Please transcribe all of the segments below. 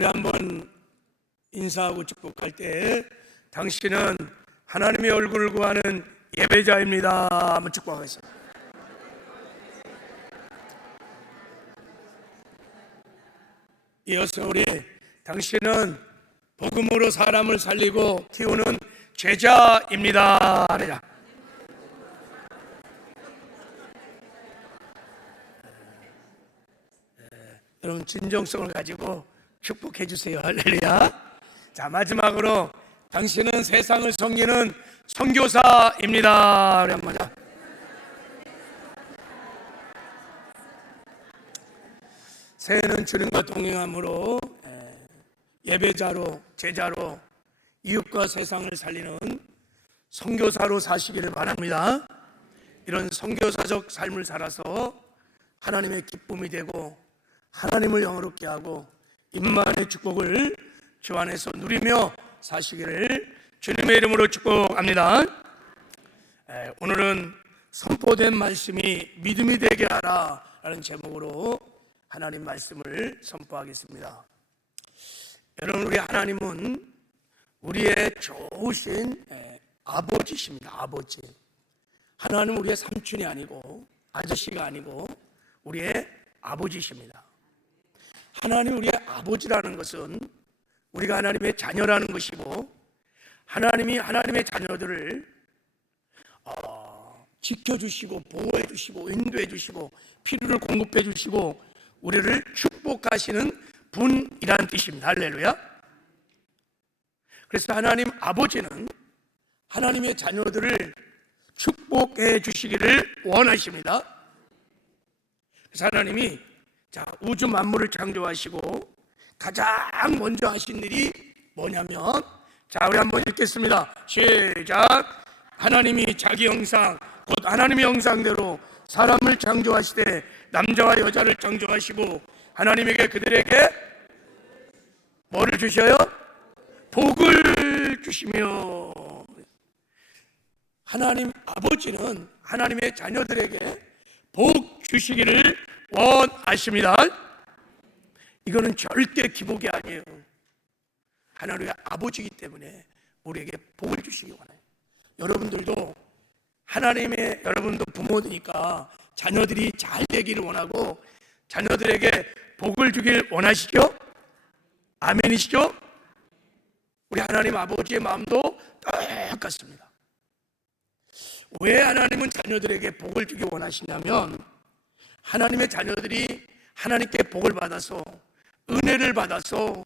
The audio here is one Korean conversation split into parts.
우리 한번 인사하고 축복할 때 당신은 하나님의 얼굴을 구하는 예배자입니다 한번 축복하겠습니다. 이어서 우리 당신은 복음으로 사람을 살리고 키우는 제자입니다. 여러분 진정성을 가지고 축복해 주세요. 할렐루야. 자, 마지막으로 당신은 세상을 섬기는 선교사입니다. 우리 한번 자. 새해는 주님과 동행함으로 예배자로 제자로 이웃과 세상을 살리는 선교사로 사시기를 바랍니다. 이런 선교사적 삶을 살아서 하나님의 기쁨이 되고 하나님을 영화롭게 하고 임만의 축복을 주 안에서 누리며 사시기를 주님의 이름으로 축복합니다. 오늘은 선포된 말씀이 믿음이 되게 하라 라는 제목으로 하나님 말씀을 선포하겠습니다. 여러분, 우리 하나님은 우리의 좋으신 아버지십니다. 아버지. 하나님은 우리의 삼촌이 아니고 아저씨가 아니고 우리의 아버지십니다. 하나님 우리의 아버지라는 것은 우리가 하나님의 자녀라는 것이고, 하나님이 하나님의 자녀들을 지켜주시고 보호해 주시고 인도해 주시고 필요를 공급해 주시고 우리를 축복하시는 분이라는 뜻입니다. 할렐루야. 그래서 하나님 아버지는 하나님의 자녀들을 축복해 주시기를 원하십니다. 그래서 하나님이 우주 만물을 창조하시고 가장 먼저 하신 일이 뭐냐면, 우리 한번 읽겠습니다. 시작. 하나님이 자기 형상 곧 하나님의 형상대로 사람을 창조하시되 남자와 여자를 창조하시고 하나님에게 그들에게 뭐를 주셔요? 복을 주시며. 하나님 아버지는 하나님의 자녀들에게 복 주시기를 원하십니다. 이거는 절대 기복이 아니에요. 하나님의 아버지이기 때문에 우리에게 복을 주시기 원해요. 여러분들도 여러분도 부모니까 자녀들이 잘 되기를 원하고 자녀들에게 복을 주길 원하시죠? 아멘이시죠? 우리 하나님 아버지의 마음도 똑같습니다. 왜 하나님은 자녀들에게 복을 주기 원하시냐면, 하나님의 자녀들이 하나님께 복을 받아서 은혜를 받아서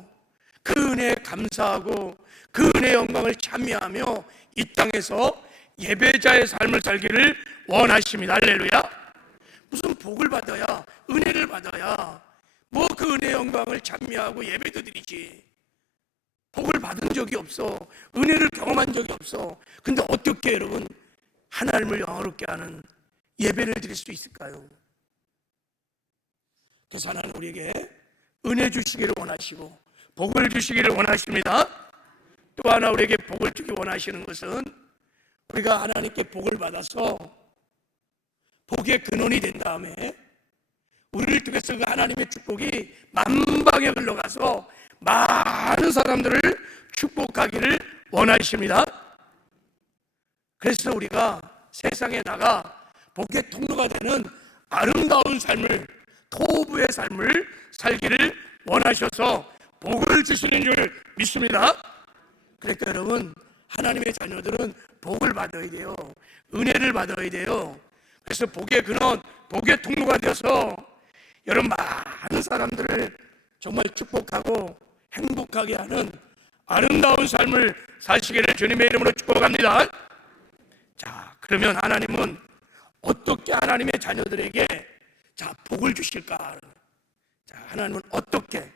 그 은혜에 감사하고 그 은혜의 영광을 찬미하며 이 땅에서 예배자의 삶을 살기를 원하십니다. 할렐루야. 무슨 복을 받아야, 은혜를 받아야 뭐 그 은혜의 영광을 찬미하고 예배도 드리지. 복을 받은 적이 없어, 은혜를 경험한 적이 없어. 근데 어떻게 여러분 하나님을 영화롭게 하는 예배를 드릴 수 있을까요? 그래서 하나님 우리에게 은혜 주시기를 원하시고 복을 주시기를 원하십니다. 또 하나 우리에게 복을 주기 원하시는 것은 우리가 하나님께 복을 받아서 복의 근원이 된 다음에 우리를 통해서 그 하나님의 축복이 만방에 흘러가서 많은 사람들을 축복하기를 원하십니다. 그래서 우리가 세상에 나가 복의 통로가 되는 아름다운 삶을, 토부의 삶을 살기를 원하셔서 복을 주시는 줄 믿습니다. 그러니까 여러분, 하나님의 자녀들은 복을 받아야 돼요. 은혜를 받아야 돼요. 그래서 복의 근원, 복의 통로가 되어서 여러분 많은 사람들을 정말 축복하고 행복하게 하는 아름다운 삶을 사시기를 주님의 이름으로 축복합니다. 그러면 하나님은 어떻게 하나님의 자녀들에게 복을 주실까? 하나님은 어떻게?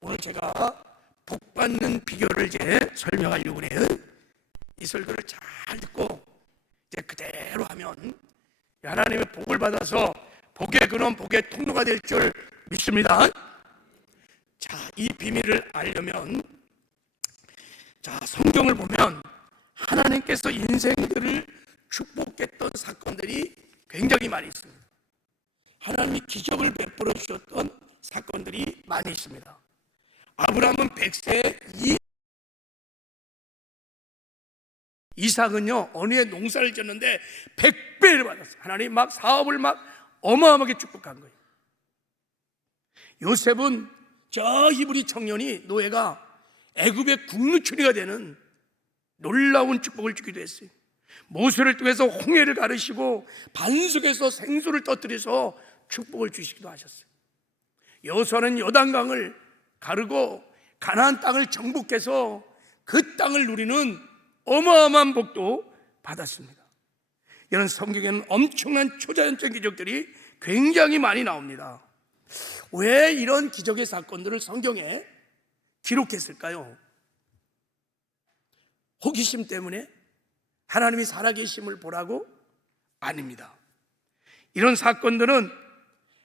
오늘 제가 복 받는 비결을 이제 설명하려고 해요. 이 설교를 잘 듣고 이제 그대로 하면 하나님의 복을 받아서 복의 근원, 복의 통로가 될 줄 믿습니다. 이 비밀을 알려면 성경을 보면 하나님께서 인생들을 축복했던 사건들이 굉장히 많이 있습니다. 하나님이 기적을 베풀어 주셨던 사건들이 많이 있습니다. 아브라함은 100세, 이삭은요 어느 해 농사를 지었는데 100배를 받았어요. 하나님 막 사업을 막 어마어마하게 축복한 거예요. 요셉은 저 히브리 청년이 노예가 애굽의 국루촌이가 되는 놀라운 축복을 주기도 했어요. 모세를 통해서 홍해를 가르시고 반석에서 생수를 터뜨려서 축복을 주시기도 하셨어요. 여호수아는 요단강을 가르고 가나안 땅을 정복해서 그 땅을 누리는 어마어마한 복도 받았습니다. 이런 성경에는 엄청난 초자연적 기적들이 굉장히 많이 나옵니다. 왜 이런 기적의 사건들을 성경에 기록했을까요? 호기심 때문에? 하나님이 살아계심을 보라고? 아닙니다. 이런 사건들은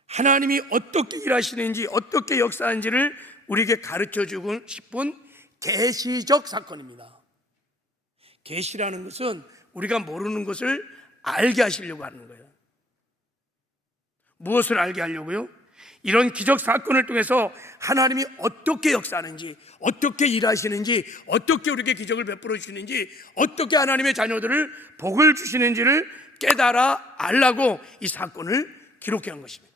하나님이 어떻게 일하시는지, 어떻게 역사하는지를 우리에게 가르쳐주고 싶은 계시적 사건입니다. 계시라는 것은 우리가 모르는 것을 알게 하시려고 하는 거예요. 무엇을 알게 하려고요? 이런 기적 사건을 통해서 하나님이 어떻게 역사하는지, 어떻게 일하시는지, 어떻게 우리에게 기적을 베풀어 주시는지, 어떻게 하나님의 자녀들을 복을 주시는지를 깨달아 알라고 이 사건을 기록한 것입니다.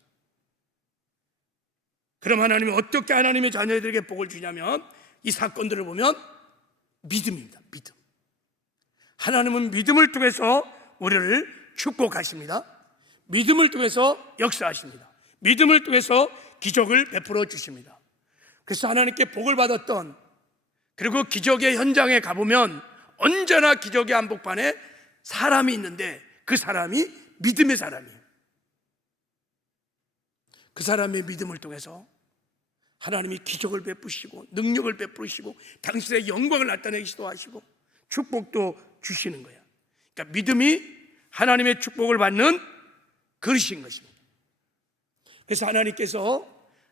그럼 하나님이 어떻게 하나님의 자녀들에게 복을 주냐면 이 사건들을 보면 믿음입니다. 믿음. 하나님은 믿음을 통해서 우리를 축복하십니다. 믿음을 통해서 역사하십니다. 믿음을 통해서 기적을 베풀어 주십니다. 그래서 하나님께 복을 받았던, 그리고 기적의 현장에 가보면 언제나 기적의 한복판에 사람이 있는데 그 사람이 믿음의 사람이에요. 그 사람의 믿음을 통해서 하나님이 기적을 베푸시고 능력을 베푸시고 당신의 영광을 나타내기도 하시고 축복도 주시는 거예요. 그러니까 믿음이 하나님의 축복을 받는 그릇인 것입니다. 그래서 하나님께서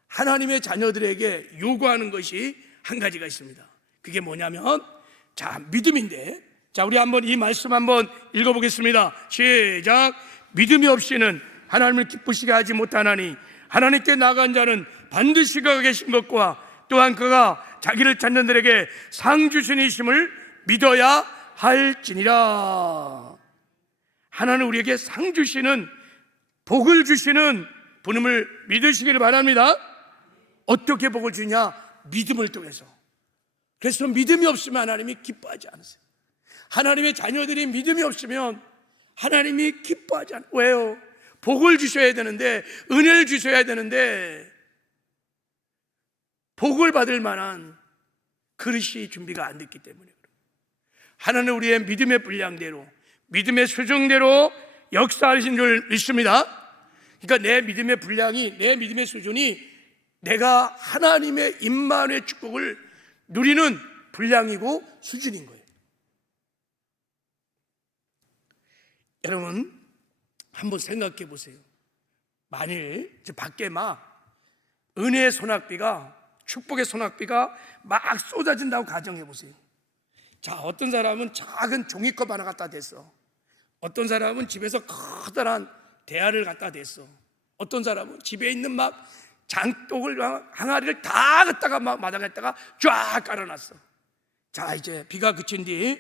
하나님의 자녀들에게 요구하는 것이 한 가지가 있습니다. 그게 뭐냐면, 자, 믿음인데, 자, 우리 한번 이 말씀 한번 읽어보겠습니다. 시작. 믿음이 없이는 하나님을 기쁘시게 하지 못하나니 하나님께 나아간 자는 반드시 그가 계신 것과 또한 그가 자기를 찾는 들에게 상 주신이심을 믿어야 할지니라. 하나는 우리에게 상 주시는, 복을 주시는 분임을 믿으시기를 바랍니다. 어떻게 복을 주냐? 믿음을 통해서. 그래서 믿음이 없으면 하나님이 기뻐하지 않으세요. 하나님의 자녀들이 믿음이 없으면 하나님이 기뻐하지 않아요. 왜요? 복을 주셔야 되는데, 은혜를 주셔야 되는데 복을 받을 만한 그릇이 준비가 안 됐기 때문에 하나는 우리의 믿음의 분량대로, 믿음의 수준대로 역사하신 줄 믿습니다. 그러니까 내 믿음의 분량이, 내 믿음의 수준이 내가 하나님의 임만의 축복을 누리는 분량이고 수준인 거예요. 여러분 한번 생각해 보세요. 만일 밖에 막 은혜의 소낙비가, 축복의 소낙비가 막 쏟아진다고 가정해 보세요. 자, 어떤 사람은 작은 종이컵 하나 갖다 댔어. 어떤 사람은 집에서 커다란 대야를 갖다 댔어. 어떤 사람은 집에 있는 막 장독을, 항아리를 다 갖다가 막 마당에다가 쫙 깔아놨어. 자, 이제 비가 그친 뒤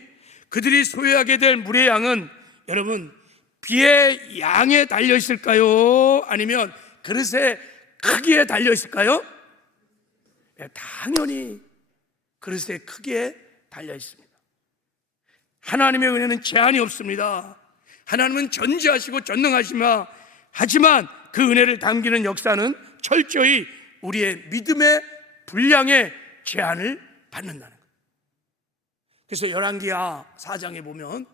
그들이 소유하게 될 물의 양은, 여러분, 비의 양에 달려 있을까요? 아니면 그릇의 크기에 달려 있을까요? 네, 당연히 그릇의 크기에 달려 있습니다. 하나님의 은혜는 제한이 없습니다. 하나님은 전지하시고 전능하시마, 하지만 그 은혜를 담기는 역사는 철저히 우리의 믿음의 분량에 제한을 받는다는 거예요. 그래서 열왕기하 4장에 보면,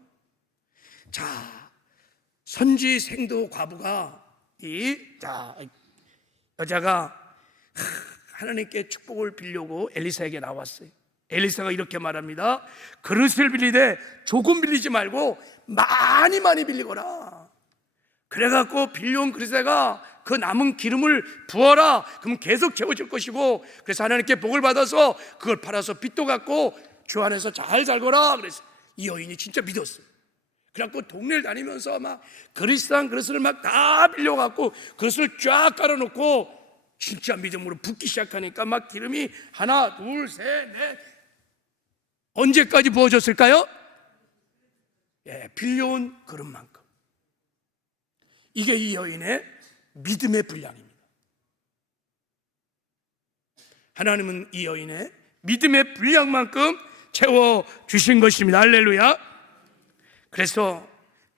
자, 선지 생도 과부가 여자가 하나님께 축복을 빌려고 엘리사에게 나왔어요. 엘리사가 이렇게 말합니다. 그릇을 빌리되 조금 빌리지 말고 많이 빌리거라. 그래갖고 빌려온 그릇에가 그 남은 기름을 부어라. 그럼 계속 채워질 것이고, 그래서 하나님께 복을 받아서 그걸 팔아서 빚도 갚고 주 안에서 잘 살거라. 그래서 이 여인이 진짜 믿었어요. 그래갖고 동네를 다니면서 막 그릇이랑 그릇을 막 다 빌려갖고 그릇을 쫙 깔아놓고 진짜 믿음으로 붓기 시작하니까 막 기름이 하나, 둘, 셋, 넷. 언제까지 부어졌을까요? 빌려온 그릇만큼. 이게 이 여인의 믿음의 분량입니다. 하나님은 이 여인의 믿음의 분량만큼 채워주신 것입니다. 할렐루야. 그래서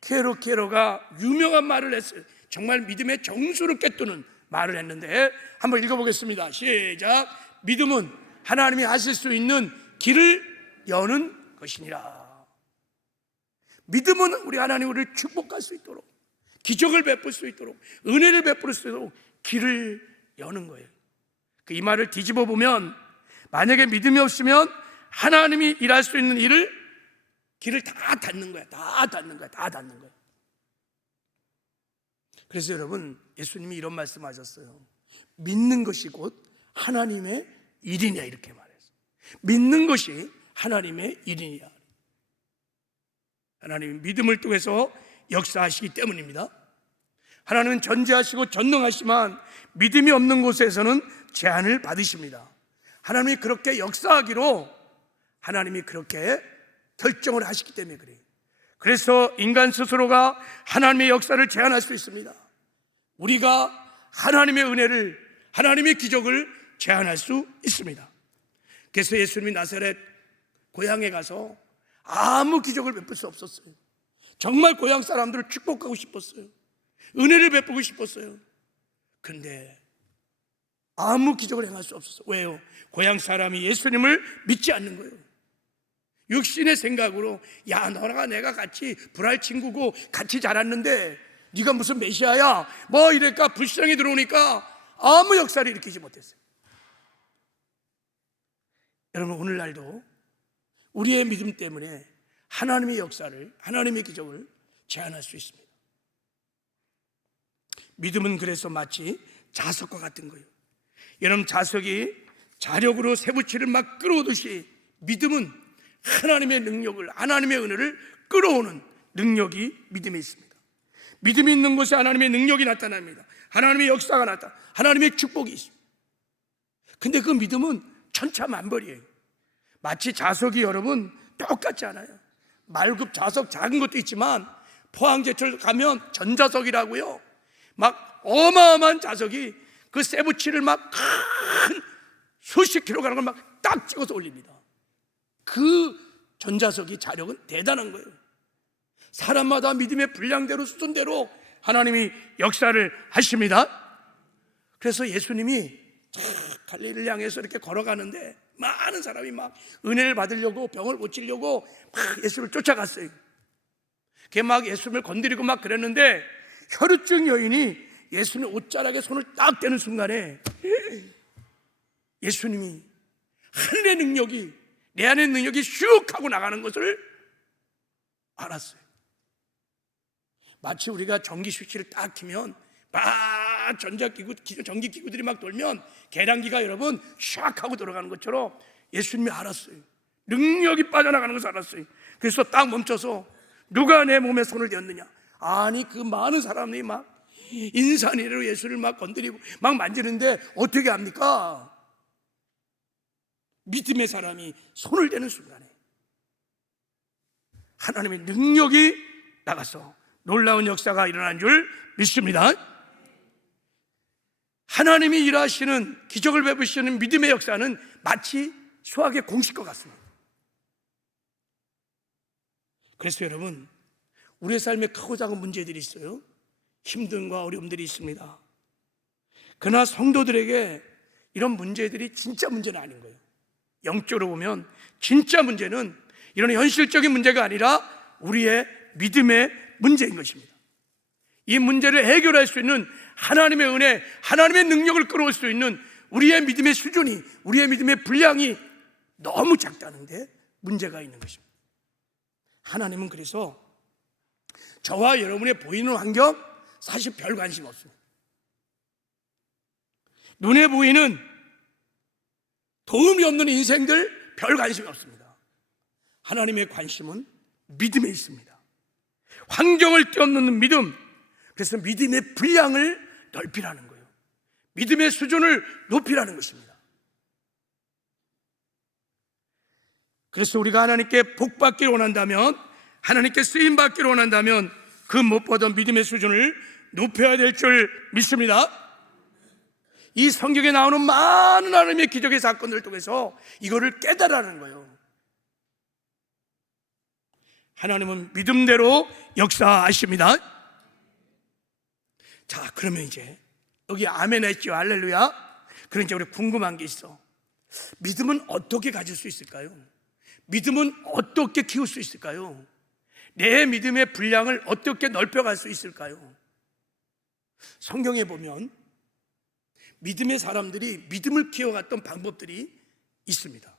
케로가 유명한 말을 했어요. 정말 믿음의 정수를 꿰뚫는 말을 했는데 한번 읽어보겠습니다. 시작. 믿음은 하나님이 하실 수 있는 길을 여는 것이니라. 믿음은 우리 하나님 우리를 축복할 수 있도록, 기적을 베풀 수 있도록, 은혜를 베풀 수 있도록 길을 여는 거예요. 이 말을 뒤집어 보면, 만약에 믿음이 없으면 하나님이 일할 수 있는 길을 다 닫는 거야. 다 닫는 거야. 그래서 여러분, 예수님이 이런 말씀하셨어요. 믿는 것이 곧 하나님의 일이냐, 이렇게 말했어요. 믿는 것이 하나님의 일이냐. 하나님이 믿음을 통해서 역사하시기 때문입니다. 하나님은 전지하시고 전능하시지만 믿음이 없는 곳에서는 제한을 받으십니다. 하나님이 그렇게 역사하기로 하나님이 그렇게 결정을 하시기 때문에 그래요. 그래서 인간 스스로가 하나님의 역사를 제한할 수 있습니다. 우리가 하나님의 은혜를, 하나님의 기적을 제한할 수 있습니다. 그래서 예수님이 나사렛 고향에 가서 아무 기적을 베풀 수 없었어요. 정말 고향 사람들을 축복하고 싶었어요. 은혜를 베푸고 싶었어요. 그런데 아무 기적을 행할 수 없었어요. 왜요? 고향 사람이 예수님을 믿지 않는 거예요. 육신의 생각으로, 야, 너랑 내가 같이 불알 친구고 같이 자랐는데 네가 무슨 메시아야? 뭐 이럴까 불신앙이 들어오니까 아무 역사를 일으키지 못했어요. 여러분, 오늘날도 우리의 믿음 때문에 하나님의 역사를, 하나님의 기적을 제한할 수 있습니다. 믿음은 그래서 마치 자석과 같은 거예요. 여러분, 자석이 자력으로 쇠붙이를 막 끌어오듯이 믿음은 하나님의 능력을, 하나님의 은혜를 끌어오는 능력이 믿음에 있습니다. 믿음이 있는 곳에 하나님의 능력이 나타납니다. 하나님의 역사가 나타납니다. 하나님의 축복이 있습니다. 근데 그 믿음은 천차만별이에요. 마치 자석이 여러분 똑같지 않아요. 말급 자석 작은 것도 있지만 포항제철 가면 전자석이라고요, 막 어마어마한 자석이 그 쇠붙이를 막 큰 수십 킬로 가는 걸 막 딱 찍어서 올립니다. 그 전자석이 자력은 대단한 거예요. 사람마다 믿음의 분량대로, 수준대로 하나님이 역사를 하십니다. 그래서 예수님이 갈릴리를 향해서 이렇게 걸어가는데 많은 사람이 막 은혜를 받으려고, 병을 고치려고 막 예수를 쫓아갔어요. 걔 막 예수님을 건드리고 막 그랬는데 혈루증 여인이 예수님 옷자락에 손을 딱 대는 순간에 예수님이 하늘의 능력이, 내 안의 능력이 슉 하고 나가는 것을 알았어요. 마치 우리가 전기 스위치를 딱 키면 막 전기기구들이 막 돌면 계량기가 여러분 샥 하고 들어가는 것처럼 예수님이 알았어요. 능력이 빠져나가는 것을 알았어요. 그래서 딱 멈춰서 누가 내 몸에 손을 대었느냐. 아니, 그 많은 사람들이 막 인산이로 예수를 막 건드리고 막 만지는데 어떻게 합니까? 믿음의 사람이 손을 대는 순간에 하나님의 능력이 나가서 놀라운 역사가 일어난 줄 믿습니다. 하나님이 일하시는, 기적을 베푸시는 믿음의 역사는 마치 수학의 공식과 같습니다. 그래서 여러분, 우리의 삶에 크고 작은 문제들이 있어요. 힘듦과 어려움들이 있습니다. 그러나 성도들에게 이런 문제들이 진짜 문제는 아닌 거예요. 영적으로 보면 진짜 문제는 이런 현실적인 문제가 아니라 우리의 믿음의 문제인 것입니다. 이 문제를 해결할 수 있는 하나님의 은혜, 하나님의 능력을 끌어올 수 있는 우리의 믿음의 수준이, 우리의 믿음의 분량이 너무 작다는데 문제가 있는 것입니다. 하나님은 그래서 저와 여러분의 보이는 환경 사실 별 관심 없습니다. 눈에 보이는 도움이 없는 인생들 별 관심이 없습니다. 하나님의 관심은 믿음에 있습니다. 환경을 뛰어넘는 믿음. 그래서 믿음의 분량을 넓히라는 거예요. 믿음의 수준을 높이라는 것입니다. 그래서 우리가 하나님께 복 받기를 원한다면, 하나님께 쓰임 받기를 원한다면 그 무엇보다 믿음의 수준을 높여야 될 줄 믿습니다. 이 성경에 나오는 많은 하나님의 기적의 사건들을 통해서 이거를 깨달으라는 거예요. 하나님은 믿음대로 역사하십니다. 자, 그러면 이제 여기 아멘 했죠. 할렐루야. 그럼 이제 우리 궁금한 게 있어. 믿음은 어떻게 가질 수 있을까요? 믿음은 어떻게 키울 수 있을까요? 내 믿음의 분량을 어떻게 넓혀갈 수 있을까요? 성경에 보면 믿음의 사람들이 믿음을 키워갔던 방법들이 있습니다.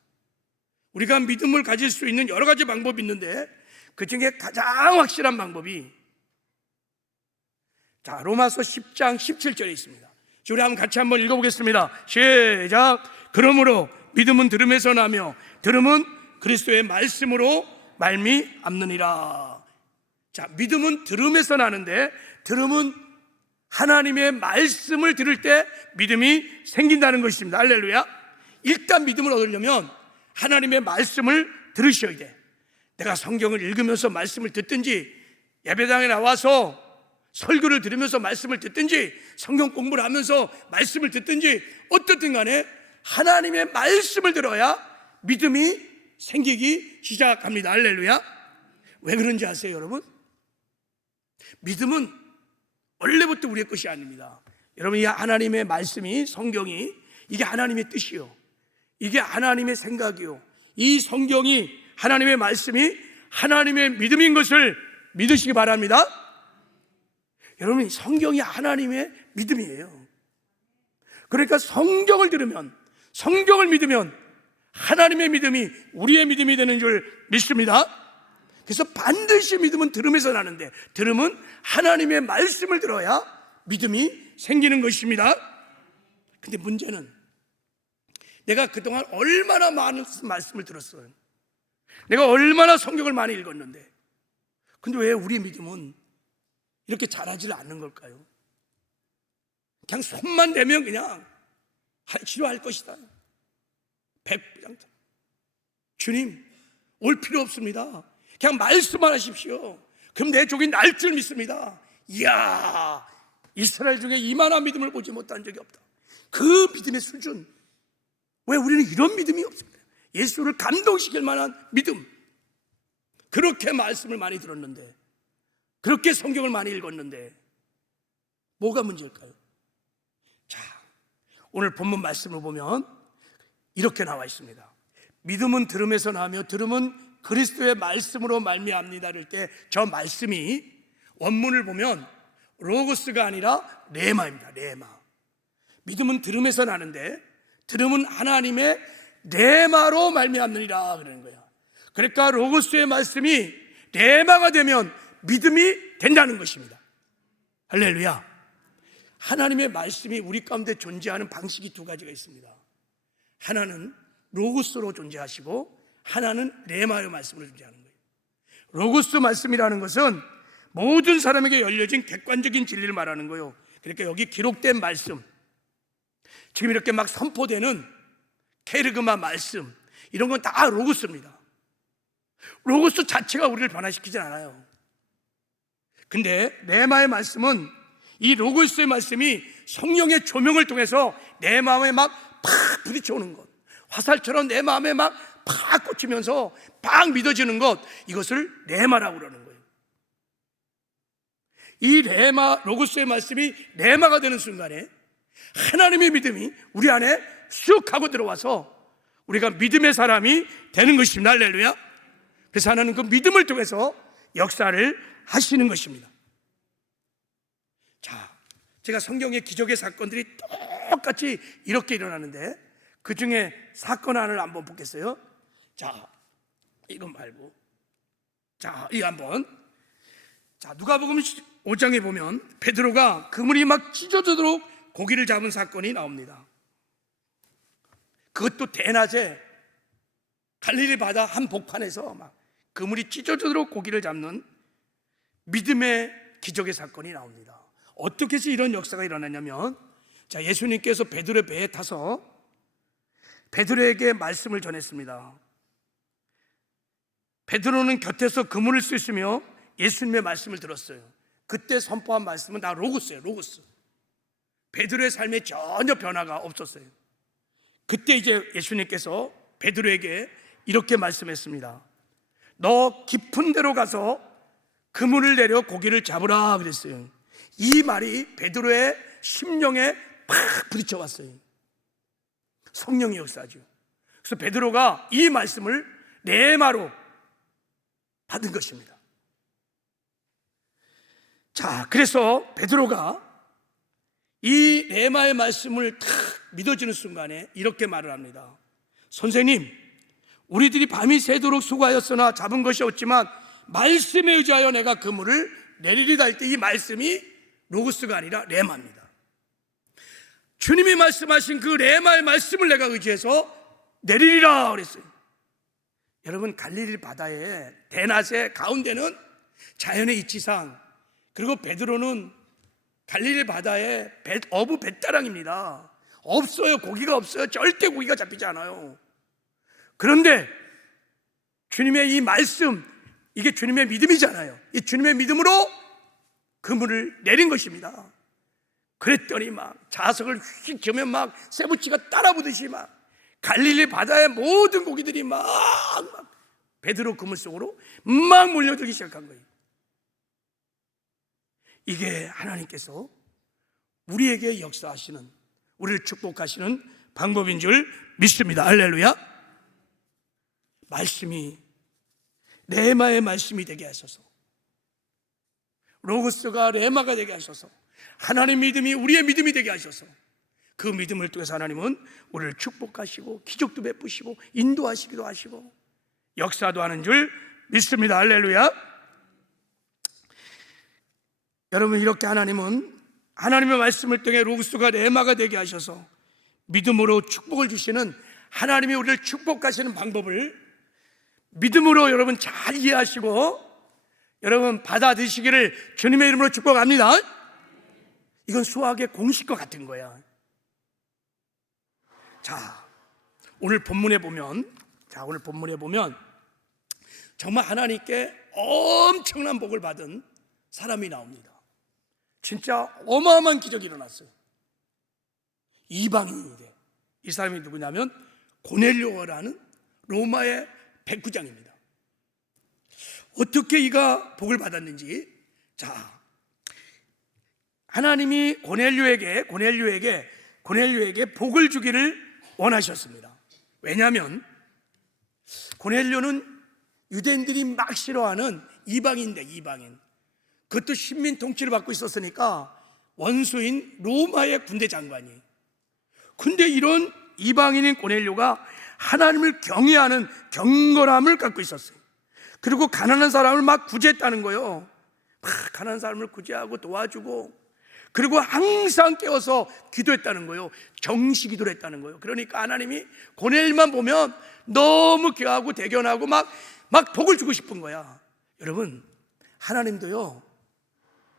우리가 믿음을 가질 수 있는 여러 가지 방법이 있는데 그 중에 가장 확실한 방법이, 자, 로마서 10장 17절에 있습니다. 우리 같이 한번 읽어보겠습니다. 시작. 그러므로 믿음은 들음에서 나며 들음은 그리스도의 말씀으로 말미암느니라. 자, 믿음은 들음에서 나는데 들음은 하나님의 말씀을 들을 때 믿음이 생긴다는 것입니다. 할렐루야. 일단 믿음을 얻으려면 하나님의 말씀을 들으셔야 돼. 내가 성경을 읽으면서 말씀을 듣든지, 예배당에 나와서 설교를 들으면서 말씀을 듣든지, 성경 공부를 하면서 말씀을 듣든지, 어떻든 간에 하나님의 말씀을 들어야 믿음이 생기기 시작합니다. 할렐루야. 왜 그런지 아세요, 여러분? 믿음은 원래부터 우리의 것이 아닙니다. 여러분, 이 하나님의 말씀이, 성경이, 이게 하나님의 뜻이요, 이게 하나님의 생각이요, 이 성경이, 하나님의 말씀이 하나님의 믿음인 것을 믿으시기 바랍니다. 여러분, 성경이 하나님의 믿음이에요. 그러니까 성경을 들으면, 성경을 믿으면 하나님의 믿음이 우리의 믿음이 되는 줄 믿습니다. 그래서 반드시 믿음은 들음에서 나는데 들음은 하나님의 말씀을 들어야 믿음이 생기는 것입니다. 근데 문제는 내가 그동안 얼마나 많은 말씀을 들었어요. 내가 얼마나 성경을 많이 읽었는데, 근데 왜 우리 믿음은 이렇게 자라질 않는 걸까요? 그냥 손만 대면 그냥 치료할 것이다, 100%. 주님, 올 필요 없습니다. 그냥 말씀만 하십시오. 그럼 내 족이 날 줄 믿습니다. 이야, 이스라엘 중에 이만한 믿음을 보지 못한 적이 없다. 그 믿음의 수준, 왜 우리는 이런 믿음이 없을까요? 예수를 감동시킬 만한 믿음. 그렇게 말씀을 많이 들었는데, 그렇게 성경을 많이 읽었는데 뭐가 문제일까요? 자, 오늘 본문 말씀을 보면 이렇게 나와 있습니다. 믿음은 들음에서 나며 들음은 그리스도의 말씀으로 말미암니다. 이럴 때 저 말씀이 원문을 보면 로고스가 아니라 레마입니다. 레마. 믿음은 들음에서 나는데 들음은 하나님의 레마로 말미암느니라 그러는 거야. 그러니까 로고스의 말씀이 레마가 되면 믿음이 된다는 것입니다. 할렐루야. 하나님의 말씀이 우리 가운데 존재하는 방식이 두 가지가 있습니다. 하나는 로고스로 존재하시고 하나는 레마의 말씀으로 존재하는 거예요. 로고스 말씀이라는 것은 모든 사람에게 열려진 객관적인 진리를 말하는 거예요. 그러니까 여기 기록된 말씀, 지금 이렇게 막 선포되는 케르그마 말씀, 이런 건 다 로고스입니다. 로고스 자체가 우리를 변화시키진 않아요. 근데 레마의 말씀은 이 로고스의 말씀이 성령의 조명을 통해서 내 마음에 막 팍 부딪혀오는 것, 화살처럼 내 마음에 막 팍 꽂히면서 팍 믿어지는 것, 이것을 레마라고 그러는 거예요. 이 레마, 로고스의 말씀이 레마가 되는 순간에 하나님의 믿음이 우리 안에 쑥 하고 들어와서 우리가 믿음의 사람이 되는 것입니다. 할렐루야. 그래서 하나님은 그 믿음을 통해서 역사를 하시는 것입니다. 자, 제가 성경의 기적의 사건들이 똑같이 이렇게 일어나는데 그 중에 사건 하나를 한번 보겠어요. 자, 이거 말고, 자, 이거 한번. 자, 누가복음 5장에 보면 베드로가 그물이 막 찢어지도록 고기를 잡은 사건이 나옵니다. 그것도 대낮에 갈릴리 바다 한 복판에서 막 그물이 찢어지도록 고기를 잡는 믿음의 기적의 사건이 나옵니다. 어떻게 해서 이런 역사가 일어나냐면, 자, 예수님께서 베드로의 배에 타서 베드로에게 말씀을 전했습니다. 베드로는 곁에서 그물을 쓰시며 예수님의 말씀을 들었어요. 그때 선포한 말씀은 다 로고스예요. 로고스. 베드로의 삶에 전혀 변화가 없었어요. 그때 이제 예수님께서 베드로에게 이렇게 말씀했습니다. 너 깊은 데로 가서 그물을 내려 고기를 잡으라 그랬어요. 이 말이 베드로의 심령에 팍 부딪혀 왔어요. 성령의 역사죠. 그래서 베드로가 이 말씀을 레마로 받은 것입니다. 자, 그래서 베드로가 이 레마의 말씀을 탁 믿어지는 순간에 이렇게 말을 합니다. 선생님, 우리들이 밤이 새도록 수고하였으나 잡은 것이 없지만 말씀에 의지하여 내가 그물을 내리리다 할 때 이 말씀이 로고스가 아니라 레마입니다. 주님이 말씀하신 그 레마의 말씀을 내가 의지해서 내리리라 그랬어요. 여러분, 갈릴리 바다의 대낮의 가운데는 자연의 이치상, 그리고 베드로는 갈릴리 바다의 어부 뱃다랑입니다. 없어요. 고기가 없어요. 절대 고기가 잡히지 않아요. 그런데 주님의 이 말씀, 이게 주님의 믿음이잖아요. 이 주님의 믿음으로 그물을 내린 것입니다. 그랬더니 막 자석을 휙 켜면 막 쇠붙이가 따라붙듯이 막 갈릴리 바다의 모든 고기들이 막 베드로 그물 속으로 막 몰려들기 시작한 거예요. 이게 하나님께서 우리에게 역사하시는, 우리를 축복하시는 방법인 줄 믿습니다. 할렐루야. 말씀이 레마의 말씀이 되게 하셔서, 로고스가 레마가 되게 하셔서, 하나님 믿음이 우리의 믿음이 되게 하셔서, 그 믿음을 통해서 하나님은 우리를 축복하시고 기적도 베푸시고 인도하시기도 하시고 역사도 하는 줄 믿습니다. 할렐루야. 여러분, 이렇게 하나님은 하나님의 말씀을 통해 로고스가 레마가 되게 하셔서 믿음으로 축복을 주시는, 하나님이 우리를 축복하시는 방법을 믿음으로 여러분 잘 이해하시고 여러분 받아들이시기를 주님의 이름으로 축복합니다. 이건 수학의 공식과 같은 거야. 자, 오늘 본문에 보면 정말 하나님께 엄청난 복을 받은 사람이 나옵니다. 진짜 어마어마한 기적이 일어났어요. 이방인이 돼. 이 사람이 누구냐면 고넬료라는 로마의 백부장입니다. 어떻게 이가 복을 받았는지, 자, 하나님이 고넬료에게 복을 주기를 원하셨습니다. 왜냐하면 고넬료는 유대인들이 막 싫어하는 이방인인데, 이방인, 그것도 식민 통치를 받고 있었으니까 원수인 로마의 군대 장관이. 근데 이런 이방인인 고넬료가 하나님을 경외하는 경건함을 갖고 있었어요. 그리고 가난한 사람을 막 구제했다는 거예요. 막 가난한 사람을 구제하고 도와주고, 그리고 항상 깨워서 기도했다는 거예요. 정시 기도를 했다는 거예요. 그러니까 하나님이 고넬만 보면 너무 귀하고 대견하고 막 복을 주고 싶은 거야. 여러분, 하나님도요,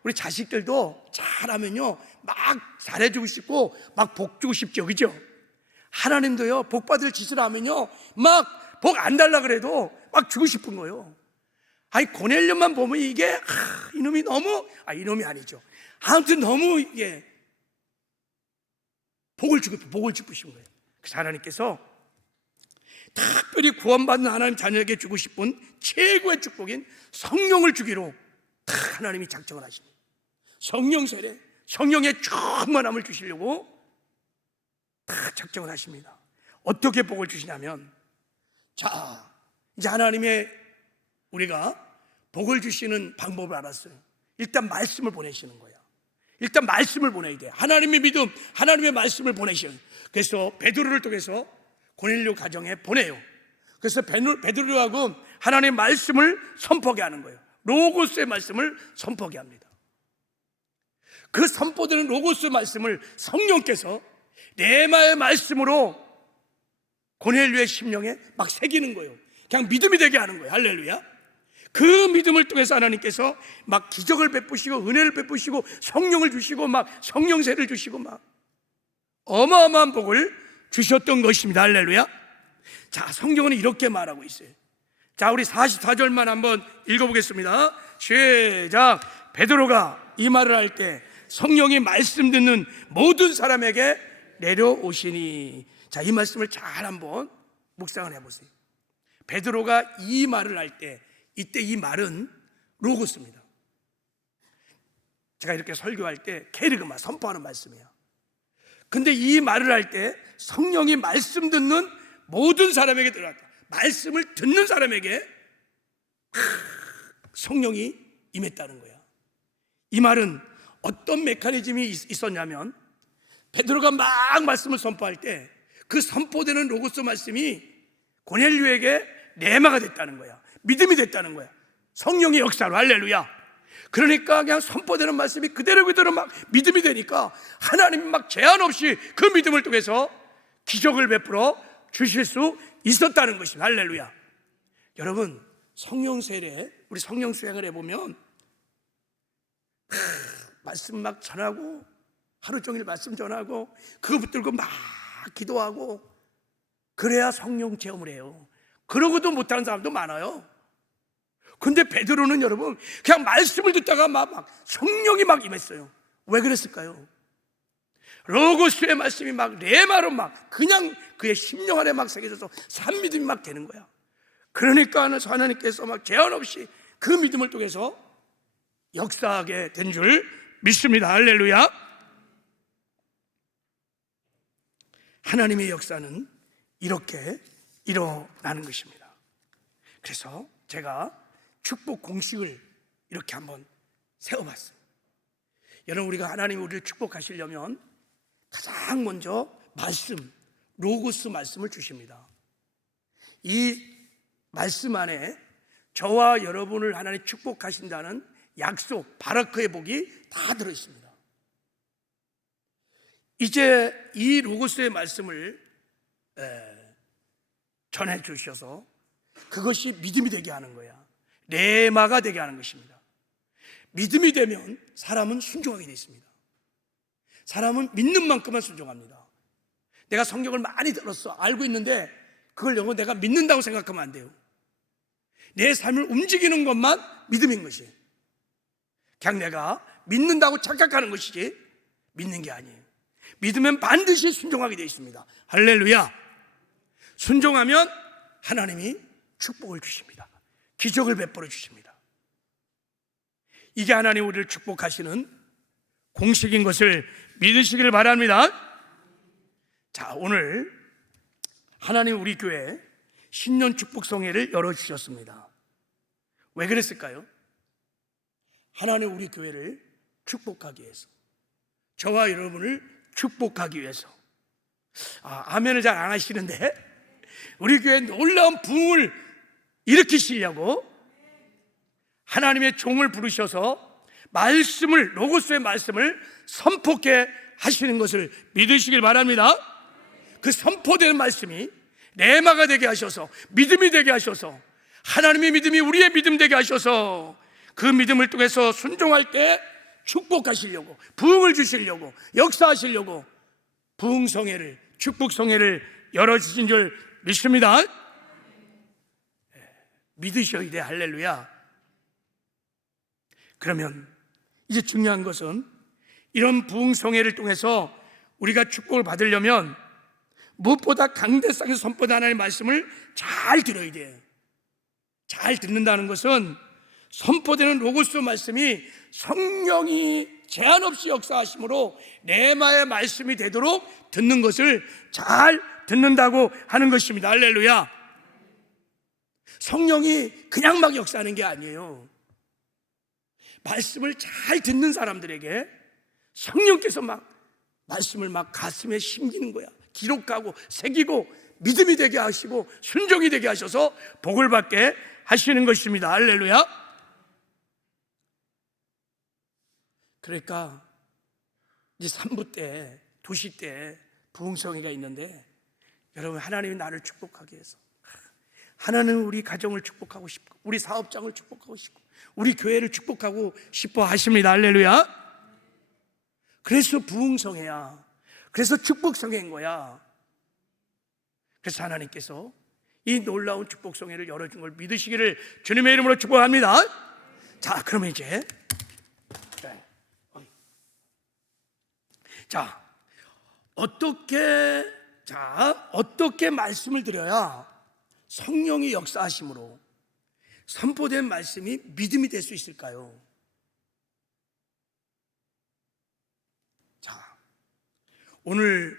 우리 자식들도 잘하면요 막 잘해주고 싶고 막 복 주고 싶죠, 그죠? 하나님도요 복 받을 짓을 하면요 막 복 안 달라 그래도 막 주고 싶은 거예요. 아니, 고넬료만 보면 이게 이놈이 너무, 이놈이 아니죠, 아무튼 너무 이게 복을 주고 싶으신 거예요. 그래서 하나님께서 특별히 구원받는 하나님 자녀에게 주고 싶은 최고의 축복인 성령을 주기로 하나님이 작정을 하십니다. 성령 세례, 성령의 충만함을 주시려고 작정을 하십니다. 어떻게 복을 주시냐면, 자, 이제 하나님의 우리가 복을 주시는 방법을 알았어요. 일단 말씀을 보내시는 거야. 일단 말씀을 보내야 돼. 하나님의 믿음, 하나님의 말씀을 보내셔요. 그래서 베드로를 통해서 고넬료 가정에 보내요. 그래서 베드로하고 하나님의 말씀을 선포하게 하는 거예요. 로고스의 말씀을 선포하게 합니다. 그 선포되는 로고스 말씀을 성령께서 레마의 말씀으로 고넬료의 심령에 막 새기는 거예요. 그냥 믿음이 되게 하는 거예요. 할렐루야. 그 믿음을 통해서 하나님께서 막 기적을 베푸시고 은혜를 베푸시고 성령을 주시고 막 성령세를 주시고 막 어마어마한 복을 주셨던 것입니다. 할렐루야. 자, 성경은 이렇게 말하고 있어요. 자, 우리 44절만 한번 읽어보겠습니다. 시작. 베드로가 이 말을 할 때 성령이 말씀 듣는 모든 사람에게 내려오시니. 자, 이 말씀을 잘 한번 묵상을 해보세요. 베드로가 이 말을 할 때, 이때 이 말은 로고스입니다. 제가 이렇게 설교할 때 케르그마, 선포하는 말씀이에요. 근데 이 말을 할 때 성령이 말씀 듣는 모든 사람에게 들어갔다. 말씀을 듣는 사람에게 성령이 임했다는 거야. 이 말은 어떤 메커니즘이 있었냐면, 베드로가 막 말씀을 선포할 때 그 선포되는 로고스 말씀이 고넬료에게 레마가 됐다는 거야. 믿음이 됐다는 거야. 성령의 역사로. 할렐루야. 그러니까 그냥 선포되는 말씀이 그대로 막 믿음이 되니까 하나님이 막 제한 없이 그 믿음을 통해서 기적을 베풀어 주실 수 있었다는 것입니다. 할렐루야. 여러분, 성령 세례, 우리 성령 수행을 해보면 말씀 막 전하고, 하루 종일 말씀 전하고, 그거 붙들고 막 기도하고, 그래야 성령 체험을 해요. 그러고도 못하는 사람도 많아요. 근데 베드로는 여러분 그냥 말씀을 듣다가 막 성령이 막 임했어요. 왜 그랬을까요? 로고스의 말씀이 막 레마로 막 그냥 그의 심령 안에 막 새겨져서 산 믿음이 막 되는 거야. 그러니까 하나님께서 막 제한 없이 그 믿음을 통해서 역사하게 된 줄 믿습니다. 할렐루야. 하나님의 역사는 이렇게 일어나는 것입니다. 그래서 제가 축복 공식을 이렇게 한번 세워봤어요. 여러분, 우리가 하나님이 우리를 축복하시려면 가장 먼저 말씀, 로고스 말씀을 주십니다. 이 말씀 안에 저와 여러분을 하나님 축복하신다는 약속, 바라크의 복이 다 들어있습니다. 이제 이 로고스의 말씀을 전해 주셔서 그것이 믿음이 되게 하는 거야. 레마가 되게 하는 것입니다. 믿음이 되면 사람은 순종하게 되어 있습니다. 사람은 믿는 만큼만 순종합니다. 내가 성경을 많이 들었어, 알고 있는데 그걸 영어 내가 믿는다고 생각하면 안 돼요. 내 삶을 움직이는 것만 믿음인 것이에요. 그냥 내가 믿는다고 착각하는 것이지 믿는 게 아니에요. 믿으면 반드시 순종하게 되어 있습니다. 할렐루야. 순종하면 하나님이 축복을 주십니다. 기적을 베풀어 주십니다. 이게 하나님 우리를 축복하시는 공식인 것을 믿으시길 바랍니다. 자, 오늘 하나님 우리 교회 신년 축복성회를 열어주셨습니다. 왜 그랬을까요? 하나님 우리 교회를 축복하기 위해서, 저와 여러분을 축복하기 위해서. 아멘을 잘 안 하시는데 우리 교회에 놀라운 부흥을 일으키시려고 하나님의 종을 부르셔서 말씀을, 로고스의 말씀을 선포케 하시는 것을 믿으시길 바랍니다. 그 선포되는 말씀이 레마가 되게 하셔서, 믿음이 되게 하셔서, 하나님의 믿음이 우리의 믿음 되게 하셔서 그 믿음을 통해서 순종할 때 축복하시려고, 부흥을 주시려고, 역사하시려고 부흥성회를, 축복성회를 열어주신 줄 믿습니다. 믿으셔야 돼. 할렐루야. 그러면 이제 중요한 것은 이런 부흥성회를 통해서 우리가 축복을 받으려면 무엇보다 강대상에 선포된 하나님의 말씀을 잘 들어야 돼요. 잘 듣는다는 것은 선포되는 로고스 말씀이 성령이 제한 없이 역사하심으로 레마의 말씀이 되도록 듣는 것을 잘 듣는다고 하는 것입니다. 할렐루야. 성령이 그냥 막 역사하는 게 아니에요. 말씀을 잘 듣는 사람들에게 성령께서 막 말씀을 막 가슴에 심기는 거야. 기록하고 새기고 믿음이 되게 하시고 순종이 되게 하셔서 복을 받게 하시는 것입니다. 할렐루야. 그러니까 이제 3부 때, 2시 때 부흥성회가 있는데, 여러분, 하나님이 나를 축복하기 위해서, 하나님은 우리 가정을 축복하고 싶고, 우리 사업장을 축복하고 싶고, 우리 교회를 축복하고 싶어 하십니다. 할렐루야. 그래서 부흥성회야. 그래서 축복성회인 거야. 그래서 하나님께서 이 놀라운 축복성회를 열어준 걸 믿으시기를 주님의 이름으로 축복합니다. 자, 그러면 이제 어떻게 말씀을 드려야 성령이 역사하심으로 선포된 말씀이 믿음이 될 수 있을까요? 자, 오늘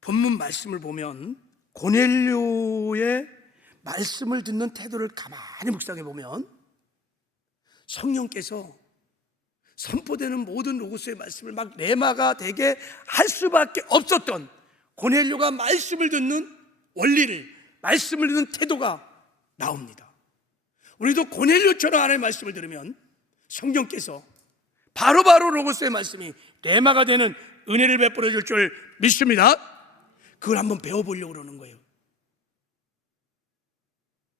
본문 말씀을 보면 고넬료의 말씀을 듣는 태도를 가만히 묵상해 보면 성령께서 선포되는 모든 로고스의 말씀을 막 레마가 되게 할 수밖에 없었던 고넬료가 말씀을 듣는 원리를, 말씀을 듣는 태도가 나옵니다. 우리도 고넬료처럼 하나님의 말씀을 들으면 성령께서 바로바로 로고스의 말씀이 레마가 되는 은혜를 베풀어 줄 줄 믿습니다. 그걸 한번 배워보려고 그러는 거예요.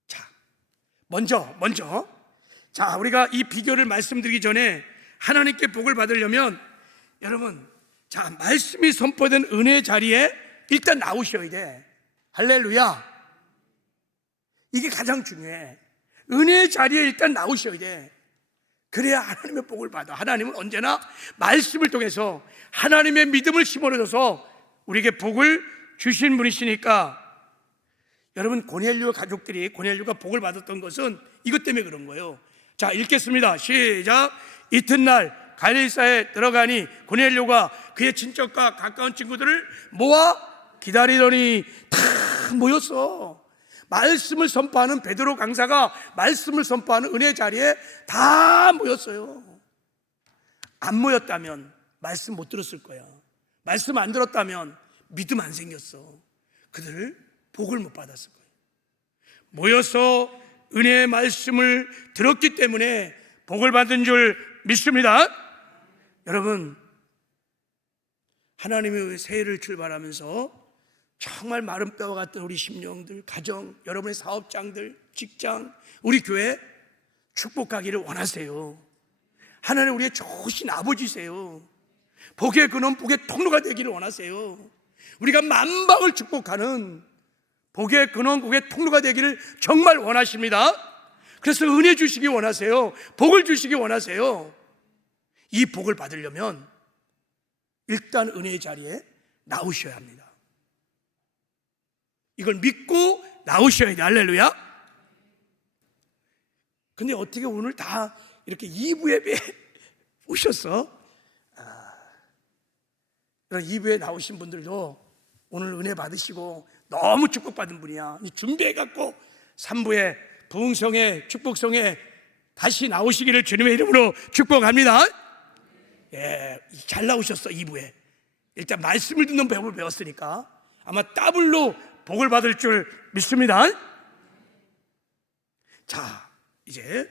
자, 먼저 자, 우리가 이 비결을 말씀드리기 전에 하나님께 복을 받으려면 여러분, 자, 말씀이 선포된 은혜의 자리에 일단 나오셔야 돼. 할렐루야. 이게 가장 중요해. 은혜의 자리에 일단 나오셔야 돼. 그래야 하나님의 복을 받아. 하나님은 언제나 말씀을 통해서 하나님의 믿음을 심어줘서 우리에게 복을 주신 분이시니까. 여러분, 고넬료 가족들이, 고넬료가 복을 받았던 것은 이것 때문에 그런 거예요. 자, 읽겠습니다. 시작. 이튿날 갈릴사에 들어가니 고넬료가 그의 친척과 가까운 친구들을 모아 기다리더니 다 모였어. 말씀을 선포하는 베드로 강사가 말씀을 선포하는 은혜 자리에 다 모였어요. 안 모였다면 말씀 못 들었을 거야. 말씀 안 들었다면 믿음 안 생겼어. 그들을 복을 못 받았을 거예요. 모여서 은혜의 말씀을 들었기 때문에 복을 받은 줄 믿습니다. 여러분, 하나님의 새해를 출발하면서 정말 마른 뼈와 같은 우리 심령들, 가정, 여러분의 사업장들, 직장, 우리 교회 축복하기를 원하세요. 하나님 우리의 좋으신 아버지세요. 복의 근원, 복의 통로가 되기를 원하세요. 우리가 만방을 축복하는 복의 근원, 복의 통로가 되기를 정말 원하십니다. 그래서 은혜 주시기 원하세요. 복을 주시기 원하세요. 이 복을 받으려면 일단 은혜의 자리에 나오셔야 합니다. 이걸 믿고 나오셔야 돼. 할렐루야. 근데 어떻게 오늘 다 이렇게 2부 예배에 오셨어? 그런 2부에 나오신 분들도 오늘 은혜 받으시고 너무 축복받은 분이야. 준비해갖고 3부에 부흥성에, 축복성에 다시 나오시기를 주님의 이름으로 축복합니다. 예, 잘 나오셨어. 2부에 일단 말씀을 듣는 법을 배웠으니까 아마 더블로 복을 받을 줄 믿습니다. 자, 이제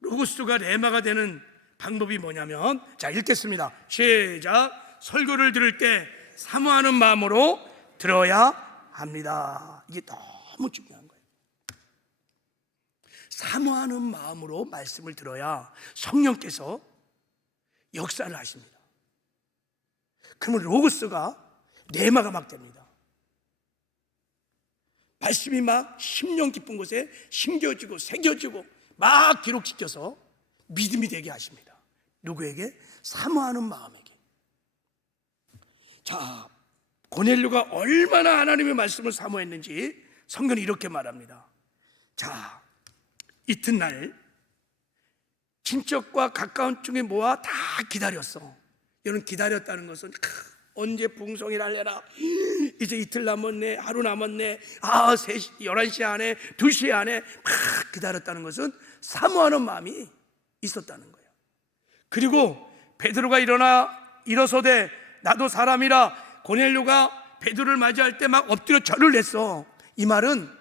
로고스가 레마가 되는 방법이 뭐냐면, 자, 읽겠습니다. 시작. 설교를 들을 때 사모하는 마음으로 들어야 합니다. 이게 너무 중요한 거예요. 사모하는 마음으로 말씀을 들어야 성령께서 역사를 하십니다. 그러면 로고스가 레마가 막 됩니다. 말씀이 막 심령 깊은 곳에 심겨지고 새겨지고 막 기록시켜서 믿음이 되게 하십니다. 누구에게? 사모하는 마음에게. 자, 고넬료가 얼마나 하나님의 말씀을 사모했는지 성경이 이렇게 말합니다. 자, 이튿날 친척과 가까운 중에 모아 다 기다렸어. 여러분, 기다렸다는 것은 언제 부흥성이 날려라, 이제 이틀 남았네, 하루 남았네, 3시, 11시 안에, 2시 안에 막 기다렸다는 것은 사모하는 마음이 있었다는 거예요. 그리고 베드로가 일어서되 나도 사람이라 고넬료가 베드로를 맞이할 때 막 엎드려 절을 냈어. 이 말은